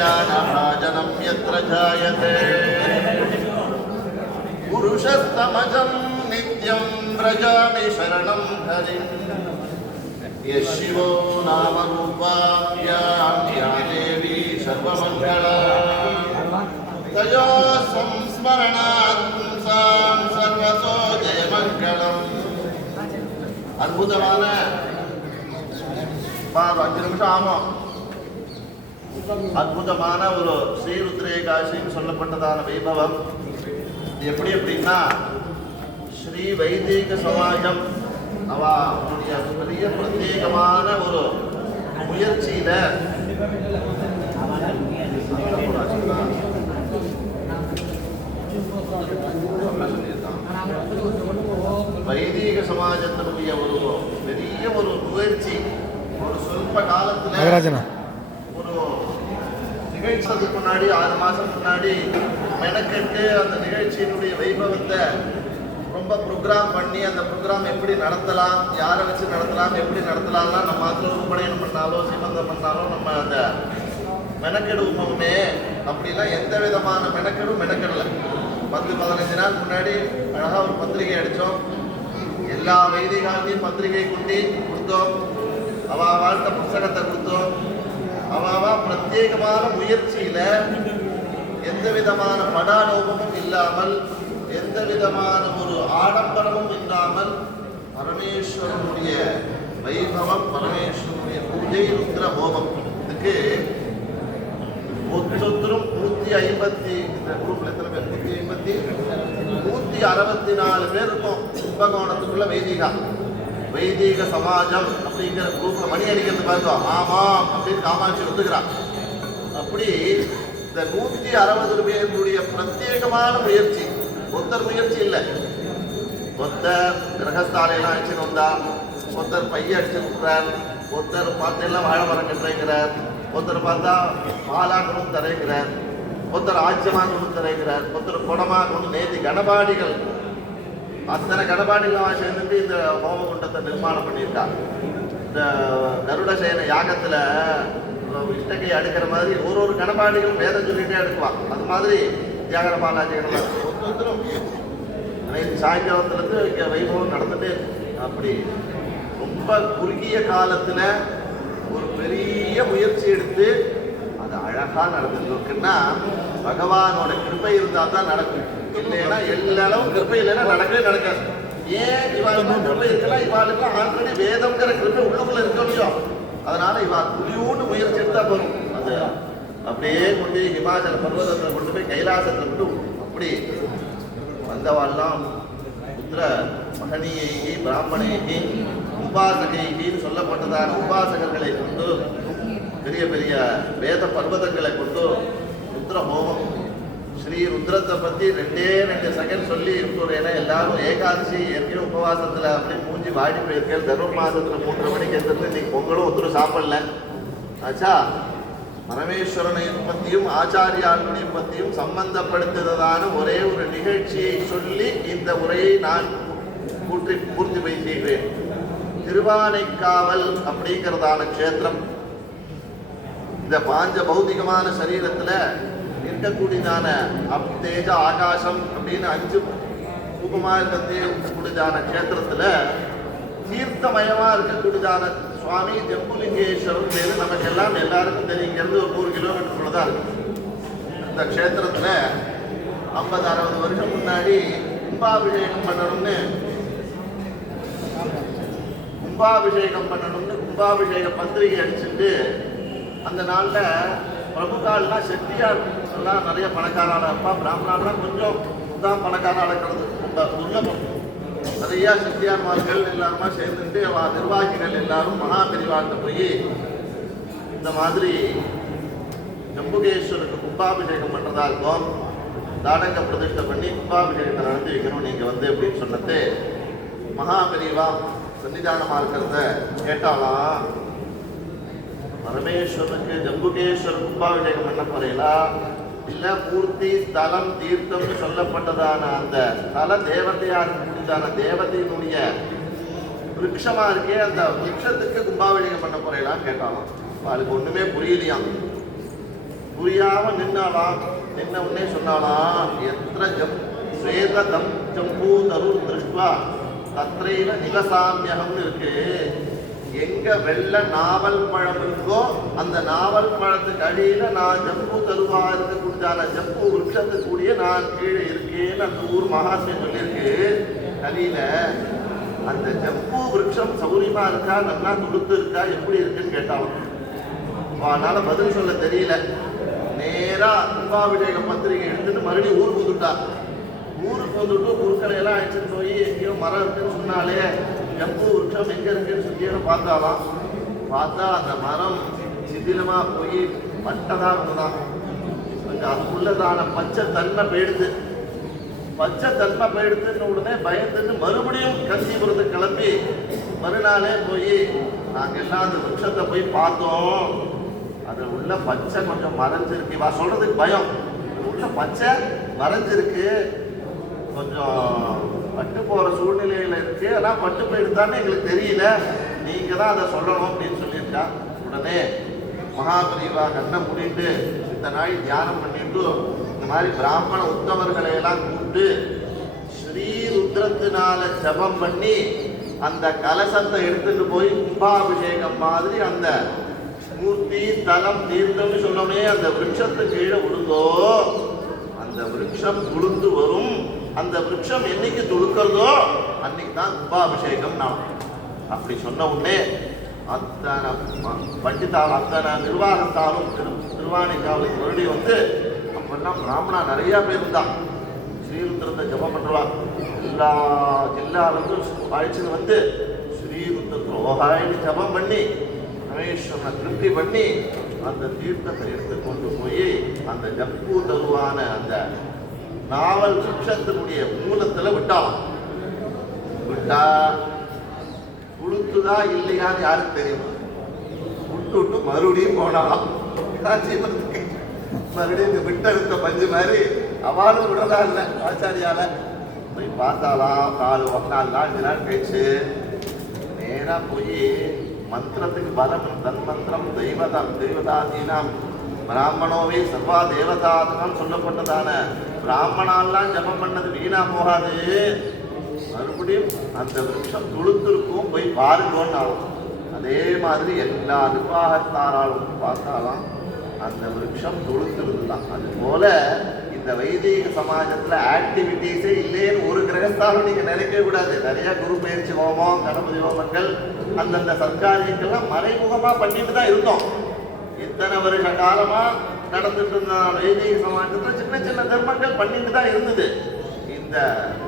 ज्ञानभाजनं यत्र जायते पुरुषस्तमजं नित्यं व्रजामि शरणं हरिम् यः शिवो नामरूपाभ्यां देवी सर्वमङ्गला तयो संस्मरणात् पुंसां सर्वतो जयमङ्गलम् அற்புதமான பாரு அஞ்சு நிமிஷம் ஆகும் அற்புதமான ஒரு ஸ்ரீருத்ரேகாசின்னு சொல்லப்பட்டதான வைபவம். எப்படி எப்படின்னா ஸ்ரீ வைதிக சமாஜம் அவ அவனுடைய பெரிய பிரத்யேகமான ஒரு முயற்சியில வைதிக சமாஜத்தினுடைய ஒரு பெரிய ஒரு முயற்சி. ஒரு சொல்ப காலத்துல நிகழ்ச்சிக்கு முன்னாடி ஆறு மாதம் முன்னாடி மெனக்கெட்டு அந்த நிகழ்ச்சியினுடைய வைபவத்தை ரொம்ப ப்ரோக்ராம் பண்ணி அந்த ப்ரோக்ராம் எப்படி நடத்தலாம் யாரை வச்சு நடத்தலாம் எப்படி நடத்தலாம்லாம் நம்ம அதில் உபநயனம் பண்ணாலோ சீமந்தம் பண்ணாலோ நம்ம அந்த மெனக்கெடு மெனக்கெடுவோமே அப்படிலாம் எந்த விதமான மெனக்கெடும் மெனக்கெடலை. பத்து பதினஞ்சு நாள் முன்னாடி அழகாக ஒரு பத்திரிகை அடித்தோம் எல்லா வைதிகாலையும் பத்திரிகை கொண்டு கொடுத்தோம். அவ வாழ்த்த புஸ்தகத்தை பிரத்யேகமான முயற்சியில எந்த விதமான படாலோபமும் இல்லாமல் எந்த விதமான ஒரு ஆடம்பரமும் இல்லாமல் பரமேஸ்வரனுடைய வைபவம் பரமேஸ்வரனுடைய பூஜை ருத்ர ஹோமம் இதுக்கு ஒத்தொத்தரும் நூத்தி ஐம்பத்தி இந்த குரூப்ல எத்தனை பேர்? நூத்தி ஐம்பத்தி? நூத்தி அறுபத்தி நாலு பேர் இருக்கும். கும்பகோணத்துக்குள்ள வைதிகா. வைதிக சமாஜம் அப்படிங்கிற குரூப்ல மணி அடிக்கிறது பாருங்க. ஆமாம் அப்படின்னு காமாட்சி ஒத்துக்கிறான். அப்படி இந்த நூத்தி அறுபது பேருடைய பிரத்யேகமான முயற்சி ஒத்தர் முயற்சி இல்லை. ஒருத்தர் கிரகஸ்தாலையெல்லாம் அடிச்சுன்னு வந்தா ஒருத்தர் பைய அடிச்சு விட்டுறார் ஒருத்தர் பார்த்தெல்லாம் வாழை மரம் கட்டுறேங்கிறார் ஒருத்தர் பார்த்தா பாலா கொண்டு தரைங்கிறார் ஒருத்தர் ஆச்சமா கொண்டு தரைங்கிறார் ஒருத்தர் குடமா நேதி நேத்தி கணபாடிகள் அத்தனை கடபாடிகளாக சேர்ந்துட்டு இந்த ஹோமகுண்டத்தை நிர்மாணம் பண்ணியிருக்காங்க இந்த கருட சேன யாகத்தில் இஷ்டகை அடுக்கிற மாதிரி ஒரு ஒரு கணபாடிகளும் வேதம் சொல்லிட்டே அடுக்குவான். அது மாதிரி தியாகர பாலாஜி கணபாடி ஒருத்தரும் சாயங்காலத்துலேருந்து இங்கே வைபவம் நடந்துட்டே அப்படி ரொம்ப குறுகிய காலத்தில் ஒரு பெரிய முயற்சி எடுத்து அது அழகாக நடந்துருக்குன்னா பகவானோட கிருப்பை இருந்தால் தான் நடக்கும். இல்லைன்னா எல்லாரும் கிருப்பை இல்லைன்னா நடக்கவே நடக்காது. ஏன் இவாளுக்கு கிருப்பை இருக்கலாம் இவாளுக்கு ஆல்ரெடி வேதம்ங்கிற கிருப்பை உள்ளுக்குள்ள இருக்க முடியும் அதனால இவா துளியூண்டு முயற்சி எடுத்தா போதும். அது அப்படியே கொண்டு போய் ஹிமாச்சல பர்வதத்தில் கொண்டு போய் கைலாசத்தில் கொண்டு அப்படி வந்தவாள்லாம் புத்திர மகனியை பிராமணையை உபாசகைன்னு சொல்லப்பட்டதான உபாசகர்களை கொண்டு பெரிய பெரிய வேத பர்வதங்களை கொண்டு ருத்ர ஹோமம் ஸ்ரீ ருத்ரத்தை பத்தி ரெண்டே ரெண்டு செகண்ட் சொல்லி இருக்கிற ஏன்னா எல்லாரும் ஏகாதசி ஏற்கனவே உபவாசத்துல அப்படி மூஞ்சி வாடி போயிருக்கேன். தர்ம மாதத்துல மூன்று மணிக்கு எந்திருந்து நீ பொங்கலும் ஒருத்தரும் சாப்பிடல. ஆச்சா? பரமேஸ்வரனையும் பற்றியும் ஆச்சாரியார்களுடைய பற்றியும் சம்பந்தப்படுத்துவதான ஒரே ஒரு நிகழ்ச்சியை சொல்லி இந்த உரையை நான் கூற்றி பூர்த்தி போய் செய்கிறேன். திருவானைக்காவல் அப்படிங்கிறதான க்ஷேத்திரம். இந்த பாஞ்ச பௌதிகமான சரீரத்துல இருக்கக்கூடியதான அப் தேஜ ஆகாசம் அப்படின்னு அஞ்சு ரூபமா கூடியதான க்ஷேத்திரத்துல தீர்த்தமயமா இருக்கக்கூடியதான சுவாமி ஜம்புலிங்கேஸ்வரர் பேரு. நமக்கு எல்லாம் எல்லாருக்கும் தெரியும். இங்கிருந்து ஒரு நூறு கிலோமீட்டருக்குள்ள தான் இருக்கு இந்த க்ஷேத்திரத்துல ஐம்பது அறுபது வருஷம் முன்னாடி கும்பாபிஷேகம் பண்ணணும்னு கும்பாபிஷேகம் பண்ணணும்னு கும்பாபிஷேக பத்திரிகை அடிச்சுட்டு அந்த நாள்ல பிரபுகால்லாம் செட்டியார் எல்லாம் நிறைய பணக்காரான இருப்பா பிராமணாலாம் கொஞ்சம் தான் பணக்காரனாக இருக்கிறது கொஞ்சம் நிறையா நிறைய செட்டியார்மார்கள் எல்லாருமா சேர்ந்துட்டு அவ நிர்வாகிகள் எல்லாரும் மகா மகாபெரிவார்கிட்ட போய் இந்த மாதிரி ஜம்புகேஸ்வருக்கு கும்பாபிஷேகம் பண்றதா இருக்கும் தாடங்க பிரதிஷ்டை பண்ணி கும்பாபிஷேகத்தை நடத்தி வைக்கணும். நீங்க வந்து அப்படின்னு சொன்னது மகாபெரிவா சன்னிதானமா இருக்கிறத கேட்டாலாம் பரமேஸ்வரனுக்கு ஜம்புகேஸ்வர் கும்பாபிஷேகம் பண்ண போறீங்களா? இல்ல பூர்த்தி ஸ்தலம் தீர்த்தம் சொல்லப்பட்டதான அந்த ஸ்தல தேவதையா இருக்கக்கூடியதான தேவதையினுடைய விரக்ஷமா இருக்கே அந்த விரக்ஷத்துக்கு கும்பாபிஷேகம் பண்ண போறீங்களான்னு கேட்டாலும் அதுக்கு ஒண்ணுமே புரியலையாம் புரியாம நின்னாலாம். நின்ன உடனே சொன்னாலாம் எத்திர ஜம் ஸ்வேததம் ஜம்பூ தருர் திருஷ்டுவா தத்திரையில நிலசாமியகம்னு இருக்கு. எங்க வெள்ள நாவல் பழம் இருக்கோ அந்த நாவல் பழத்துக்கு அடியில நான் ஜம்பு தருவா இருக்கக்கூடியதான ஜம்பு கூடிய நான் கீழே இருக்கேன்னு அந்த ஊர் மகாத்மியம் சொல்லியிருக்கு. கலியில அந்த ஜம்பு விருட்சம் சௌரியமா இருக்கா நல்லா துடுத்து இருக்கா எப்படி இருக்குன்னு கேட்டாலும். அதனால பதில் சொல்ல தெரியல. நேரா கும்பாபிஷேக பத்திரிகை எடுத்துட்டு மறுபடியும் ஊருக்கு வந்துட்டா. ஊருக்கு வந்துட்டு குருக்களை எல்லாம் அழைச்சிட்டு போய் எங்கேயோ மரம் இருக்குன்னு சொன்னாலே ஜம்பு விருட்சம் எங்க இருக்குன்னு சொல்லி பார்த்தாலாம். பார்த்தா அந்த மரம் சிதிலமாக போய் பட்டதாக இருந்ததான் கொஞ்சம் அதுக்குள்ளதான பச்சை தன்மை போயிடுது பச்சை தன்மை போயிடுதுன்னு உடனே பயந்துட்டு மறுபடியும் கஞ்சிபுரத்துக்கு கிளம்பி மறுநாளே போய் நாங்கள் எல்லாம் அந்த விருட்சத்தை போய் பார்த்தோம். அது உள்ள பச்சை கொஞ்சம் மறைஞ்சிருக்கு. வா சொல்றதுக்கு பயம். உள்ள பச்சை மறைஞ்சிருக்கு. கொஞ்சம் பட்டு போற சூழ்நிலையில இருக்கு. ஆனா பட்டு போயிருந்தான்னு எங்களுக்கு தெரியல. நீங்க தான் அதை சொல்லணும் அப்படின்னு சொல்லியிருக்கா. உடனே மகாபிரிவா கண்ணை மூடிட்டு இந்த நாள் தியானம் பண்ணிட்டு இந்த மாதிரி பிராமண உத்தமர்களை எல்லாம் கூப்பிட்டு ஸ்ரீ ருத்ரத்தினால ஜபம் பண்ணி அந்த கலசத்தை எடுத்துட்டு போய் கும்பாபிஷேகம் மாதிரி அந்த மூர்த்தி தலம் தீர்த்தம்னு சொன்னோமே அந்த விருட்சத்து கீழே விழுந்தோ அந்த விருட்சம் விழுந்து வரும். அந்த விருட்சம் என்னைக்கு துளுக்கிறதோ அன்னைக்கு தான் கும்பாபிஷேகம் நான் அப்படி சொன்ன உடனே அத்தனை ம- பண்டிதால் அத்தனை நிர்வாகத்தாலும் திரு திருவாணிக்காவலுக்கு மறுபடியும் வந்து அப்படின்னா பிராமணா நிறைய பேர் இருந்தான் ஸ்ரீருத்திரத்தை ஜபம் பண்ணுவான் எல்லா ஜில்லாவிலிருந்தும் அழைச்சின்னு வந்து ஸ்ரீருத்திரத்தில் ஓகாயின்னு ஜபம் பண்ணி ரமேஸ்வரனை திருப்தி பண்ணி அந்த தீர்த்தத்தை எடுத்து கொண்டு போய் அந்த ஜப்பு தருவான அந்த நாவல் விருட்சத்தினுடைய மூலத்துல விட்டாலாம். விட்டா கொடுத்துதா இல்லையான்னு யாருக்கு தெரியும்? விட்டு விட்டு மறுபடியும் போனாலாம். காஞ்சிபுரத்துக்கு. மறுபடியும் இந்த விட்டெடுத்த பஞ்சு மாதிரி அவாலும் விடலா இல்லை ஆச்சாரியால. போய் பார்த்தாலாம் நாலு நாலு நாள் அஞ்சு நாள் கழிச்சு. நேரா போய் மந்திரத்துக்கு பலம் தன் மந்திரம் தெய்வதம் தெய்வதாதீனம் பிராமணோவே சர்வா தேவதாதனம் சொல்லப்பட்டதான பிராமணாலாம் ஜபம் பண்ணது வீணா போகாது. மறுபடியும் அந்த விருட்சம் துளுத்திருக்கும் போய் பாருங்கன்னு அதே மாதிரி எல்லா நிர்வாகத்தாராலும் பார்த்தாலாம் அந்த விருட்சம் துளுத்திருந்துதான் அது போல இந்த வைதிக சமாஜத்துல ஆக்டிவிட்டீஸே இல்லைன்னு ஒரு கிரகஸ்தானம் நீங்க நினைக்கவே கூடாது. நிறைய குரு பயிற்சி ஹோமம் கணபதி ஹோமங்கள் அந்தந்த சத்காரியங்கள்லாம் மறைமுகமா பண்ணிட்டு தான் இருந்தோம். இத்தனை வருஷ காலமா நடந்துட்டு இருந்த வைதிக சமாஜத்தில் சின்ன சின்ன தர்மங்கள் பண்ணிட்டு தான் இருந்தது. இந்த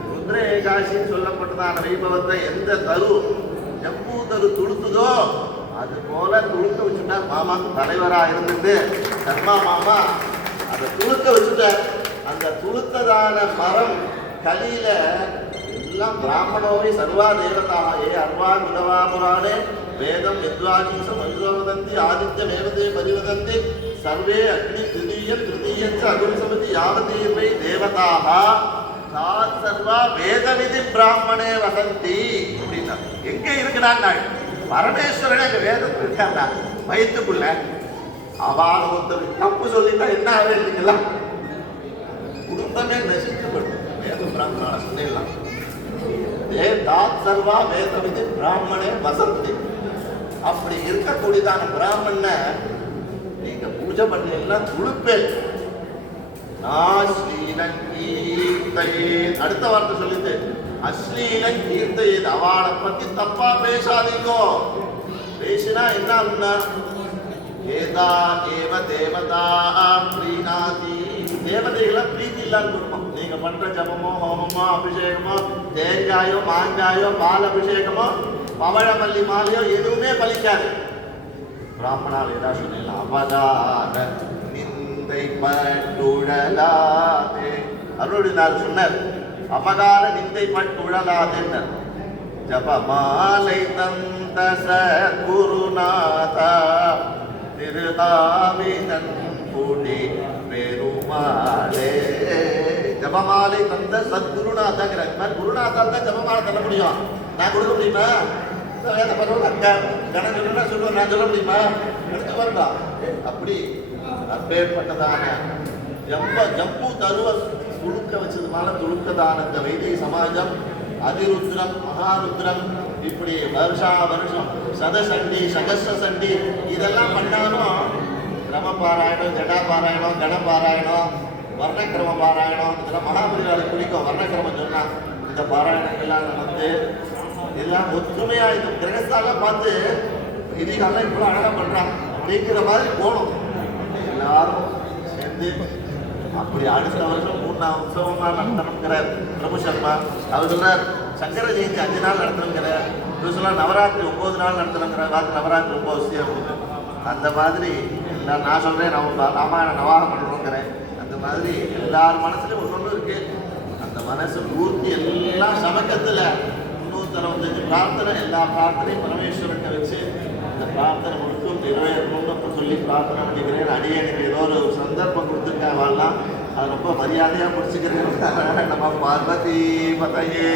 ருத்ர ஏகாசின்னு சொல்லப்பட்டதான வைபவத்தை எந்த தரு ஜம்பு தரு துளுத்துதோ அது போல துளுக்க வச்சுட்டா மாமாக்கு தலைவராக இருந்துட்டு தர்மா மாமா அதை துளுக்க வச்சுட்டார். அந்த துளுத்ததான மரம் கலியில எல்லாம் பிராமணோவை சர்வா தேவதாக ஏ அர்வா உதவா புராணே வேதம் வித்வானிசம் அனுசவதந்தி ஆதித்ய மேவதே பரிவதந்தி சர்வே அக்னி திருதீய திருதீயச்ச அகுரிசமதி யாவதீர்வை தேவதாக தான் சர்வா வேதவிதி பிராமணே வசந்தி அப்படின்னா எங்க இருக்கிறான் பரமேஸ்வரனே அங்க வேதத்தில் இருக்காண்டா வயிற்றுக்குள்ள அவான ஒருத்தர் தப்பு சொல்லிட்டா என்ன ஆவே குடும்பமே நசிக்கப்படும். வேத பிராமணால சொல்லிடலாம் ஏ தாத் சர்வா வேதவிதி பிராமணே வசந்தி. அப்படி இருக்கக்கூடியதான பிராமண பூஜை பண்ணீங்கன்னா துளுப்பேன் நாஸ்லீலன் கீர்த்தையே அடுத்த வார்த்தை சொல்லுது அஸ்லீலன் கீர்த்தையே அவளை பத்தி தப்பா பேசாதீங்கோ. பேசினா என்ன ஏதா ஏவ தேவதா பிரீனாதி தேவதைகளை பிரீத்தி இல்லாம கொடுப்போம் நீங்க பண்ற ஜபமோ ஹோமமோ அபிஷேகமோ தேங்காயோ மாங்காயோ பால் அபிஷேகமோ பவழமல்லி மாலையோ எதுவுமே பலிக்காது. பிராமணால் ஏதாவது சொன்னீங்களா அவதார நிந்தை பட்டுழலாதே. அருளினார் சொன்னார் அபகார நிந்தை பட்டுழலாதேன்னர் ஜபமாலை தந்த சத்குருநாதா திருதாவிதன் புனி பெருமாளே. ஜபமாலை தந்த சத்குருநாதாங்கிற இந்த குருநாதால் தான் ஜபமாலை தர முடியும் நான் கொடுக்க முடியுமா? வேத பரவல் அக்கா கணக்கு சொல்லுவேன் நான் சொல்ல முடியுமா எடுத்து வரலாம் அப்படி அப்பேற்பட்டதான ஜம்ப ஜம்பு தருவ துளுக்க வச்சதுமான துளுக்கதான இந்த வைதிக சமாஜம் அதிருத்ரம் மகாருத்ரம் இப்படி வருஷா வருஷம் சத சண்டி சகஸ்ர சண்டி இதெல்லாம் பண்ணாலும் கிரம பாராயணம் ஜடா பாராயணம் கண பாராயணம் வர்ணக்கிரம பாராயணம் இதெல்லாம் மகாபலிவாரை குறிக்கும் வர்ணக்கிரமம் சொன்னா இந்த பாராயணங்கள்லாம் நடந்து எல்லாம் ஒற்றுமையா இந்த கிரகஸ்தாலாம் பார்த்து இதுக்கெல்லாம் இவ்வளோ அழகா பண்றாங்க. அப்படிங்கிற மாதிரி போகணும். எல்லாரும் சேர்ந்து அப்படி அடுத்த வருஷம் மூணாம் உற்சவமா நடத்தணுங்கிறார் பிரபு சர்மா. அவர் சொல்றார் சங்கர ஜெயந்தி அஞ்சு நாள் நடத்தணுங்கிறார் இவர் நவராத்திரி ஒன்பது நாள் நடத்தணுங்கிற பார்த்து நவராத்திரி ரொம்ப அவசியம் அப்படின்னு. அந்த மாதிரி எல்லாம் நான் சொல்றேன் நம்ம ராமாயண நவாகம் பண்ணணுங்கிறேன் அந்த மாதிரி எல்லார் மனசுலயும் ஒன்று ஒன்று இருக்கு. அந்த மனசு பூர்த்தி எல்லாம் சமக்கத்துல தர வந்து இந்த பிரார்த்தனை எல்லா பிரார்த்தனையும் பரமேஸ்வரத்தை வச்சு இந்த பிரார்த்தனை முழுக்கும் நிறைவேறணும்னு சொல்லி பிரார்த்தனை பண்ணிக்கிறேன். அடியே எனக்கு ஏதோ ஒரு சந்தர்ப்பம் கொடுத்துருக்கேன் வாழலாம் அது ரொம்ப மரியாதையாக முடிச்சுக்கிறேன். நம்ம பார்வதி பதையே.